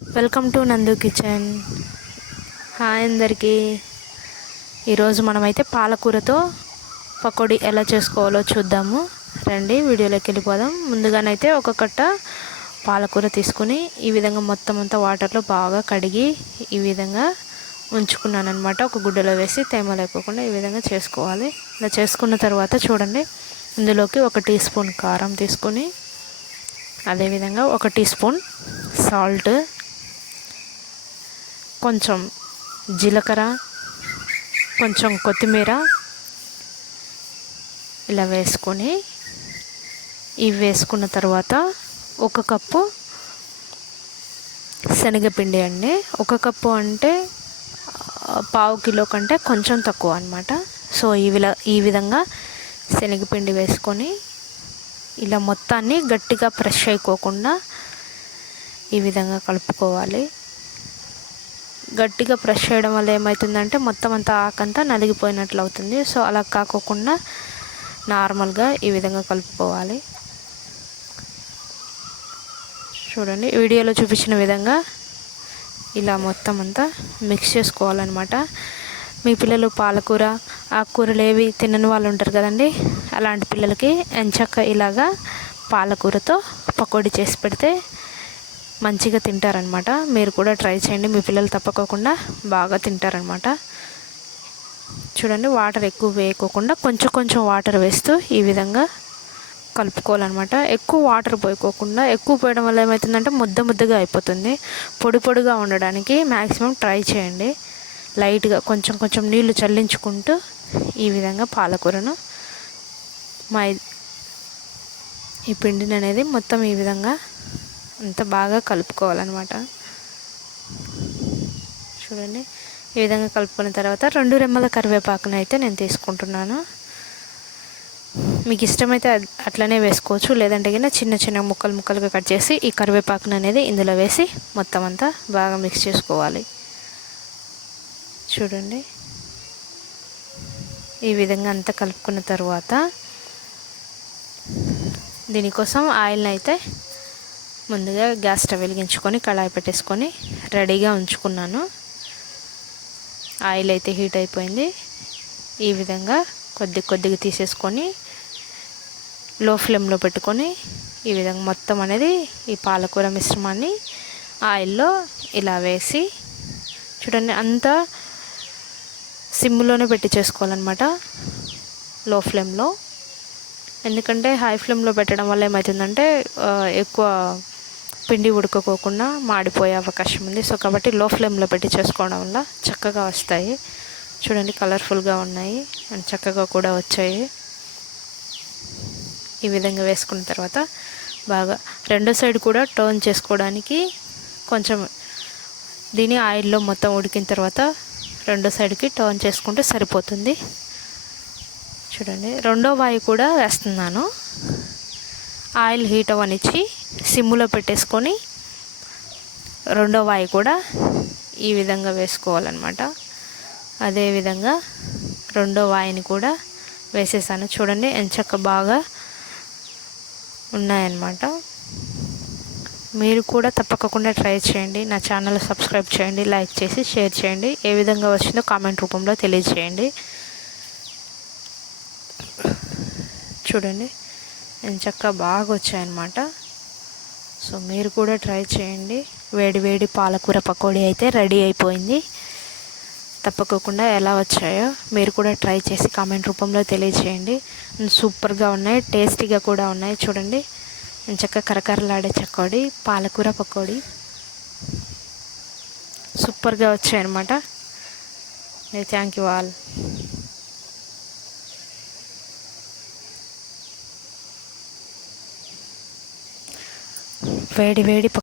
Welcome to నందు kitchen. Hi అందరికీ. ఈరోజు మనమైతే పాలకూరతో పకోడీ ఎలా చేసుకోవాలో చూద్దాము. రండి వీడియోలోకి వెళ్ళిపోదాం. ముందుగానైతే ఒక కట్ట పాలకూర తీసుకుని ఈ విధంగా మొత్తం అంతా వాటర్లో బాగా కడిగి ఈ విధంగా ఉంచుకున్నాను అనమాట. ఒక గుడ్డలో వేసి తేమ లేకోకుండా ఈ విధంగా చేసుకోవాలి. ఇలా చేసుకున్న తర్వాత చూడండి, ఇందులోకి 1 టీ స్పూన్ కారం తీసుకొని, అదేవిధంగా 1 టీ స్పూన్ సాల్ట్, కొంచెం జీలకర్ర, కొంచెం కొత్తిమీర ఇలా వేసుకొని ఇవి వేసుకున్న తర్వాత 1 కప్పు శనగపిండి అండి. 1 కప్పు అంటే 1/2 కిలో కంటే కొంచెం తక్కువ అనమాట. సో ఈ విధంగా శనగపిండి వేసుకొని ఇలా మొత్తాన్ని గట్టిగా ప్రెస్ అయిపోకుండా ఈ విధంగా కలుపుకోవాలి. గట్టిగా ప్రెస్ చేయడం వల్ల ఏమవుతుందంటే మొత్తం అంతా ఆకంతా నలిగిపోయినట్లు అవుతుంది. సో అలా కాకోకుండా నార్మల్గా ఈ విధంగా కలుపుకోవాలి. చూడండి, వీడియోలో చూపించిన విధంగా ఇలా మొత్తం అంతా మిక్స్ చేసుకోవాలన్నమాట. మీ పిల్లలు పాలకూర, ఆకుకూరలు ఏవి తినని వాళ్ళు ఉంటారు కదండి, అలాంటి పిల్లలకి ఎంచక్క ఇలాగా పాలకూరతో పకోడీ చేసి పెడితే మంచిగా తింటారనమాట. మీరు కూడా ట్రై చేయండి, మీ పిల్లలు తప్పకోకుండా బాగా తింటారనమాట. చూడండి, వాటర్ ఎక్కువ వేయకోకుండా కొంచెం కొంచెం వాటర్ వేస్తూ ఈ విధంగా కలుపుకోవాలన్నమాట. ఎక్కువ వాటర్ పోయకోకుండా, ఎక్కువ పోయడం వల్ల ఏమవుతుందంటే ముద్దగా అయిపోతుంది. పొడి పొడిగా ఉండడానికి మ్యాక్సిమం ట్రై చేయండి. లైట్గా కొంచెం కొంచెం నీళ్లు చల్లించుకుంటూ ఈ విధంగా పాలకూరను ఈ పిండిని అనేది మొత్తం ఈ విధంగా అంత బాగా కలుపుకోవాలన్నమాట. చూడండి, ఈ విధంగా కలుపుకున్న తర్వాత 2 రెమ్మల కరివేపాకును అయితే నేను తీసుకుంటున్నాను. మీకు ఇష్టమైతే అట్లనే వేసుకోవచ్చు, లేదంటే కన్నా చిన్న చిన్న ముక్కలుగా కట్ చేసి ఈ కరివేపాకును అనేది ఇందులో వేసి మొత్తం అంతా బాగా మిక్స్ చేసుకోవాలి. చూడండి, ఈ విధంగా అంతా కలుపుకున్న తర్వాత దీనికోసం ఆయిల్ని అయితే ముందుగా గ్యాస్ స్టవ్ వెలిగించుకొని కళాయి పెట్టేసుకొని రెడీగా ఉంచుకున్నాను. ఆయిల్ అయితే హీట్ అయిపోయింది. ఈ విధంగా కొద్దిగా తీసేసుకొని లో ఫ్లేమ్లో పెట్టుకొని ఈ విధంగా మొత్తం అనేది ఈ పాలకూర మిశ్రమాన్ని ఆయిల్లో ఇలా వేసి, చూడండి, అంతా సిమ్లోనే పెట్టి చేసుకోవాలన్నమాట, లో ఫ్లేమ్లో. ఎందుకంటే హై ఫ్లేమ్లో పెట్టడం వల్ల ఏమవుతుందంటే ఎక్కువ పిండి ఉడకకోకుండా మాడిపోయే అవకాశం ఉంది. సో కాబట్టి లో ఫ్లేమ్లో పెట్టి చేసుకోవడం వల్ల చక్కగా వస్తాయి. చూడండి, కలర్ఫుల్గా ఉన్నాయి అండ్ చక్కగా కూడా వచ్చాయి. ఈ విధంగా వేసుకున్న తర్వాత బాగా రెండో సైడ్ కూడా టర్న్ చేసుకోవడానికి కొంచెం దీని ఆయిల్లో మొత్తం ఉడికిన తర్వాత రెండో సైడ్కి టర్న్ చేసుకుంటే సరిపోతుంది. చూడండి, రెండో వాయి కూడా వేస్తున్నాను. ఆయిల్ హీట్ అవ్వనిచ్చి సిమ్లో పెట్టేసుకొని రెండో వాయి కూడా ఈ విధంగా వేసుకోవాలన్నమాట. అదేవిధంగా రెండో వాయిని కూడా వేసేసాను. చూడండి, ఎంచక్క బాగా ఉన్నాయన్నమాట. మీరు కూడా తప్పకుండా ట్రై చేయండి. నా ఛానల్ సబ్స్క్రైబ్ చేయండి, లైక్ చేసి షేర్ చేయండి. ఏ విధంగా వచ్చిందో కామెంట్ రూపంలో తెలియజేయండి. చూడండి, ఎంచక్క బాగా వచ్చాయన్నమాట. సో మీరు కూడా ట్రై చేయండి. వేడి పాలకూర పకోడీ అయితే రెడీ అయిపోయింది. తప్పకుండా ఎలా వచ్చాయో మీరు కూడా ట్రై చేసి కామెంట్ రూపంలో తెలియజేయండి. సూపర్గా ఉన్నాయి, టేస్టీగా కూడా ఉన్నాయి. చూడండి, ఎంచక్క కరకరలాడే చకోడీ పాలకూర పకోడీ సూపర్గా వచ్చాయన్నమాట. Thank you all. వేడి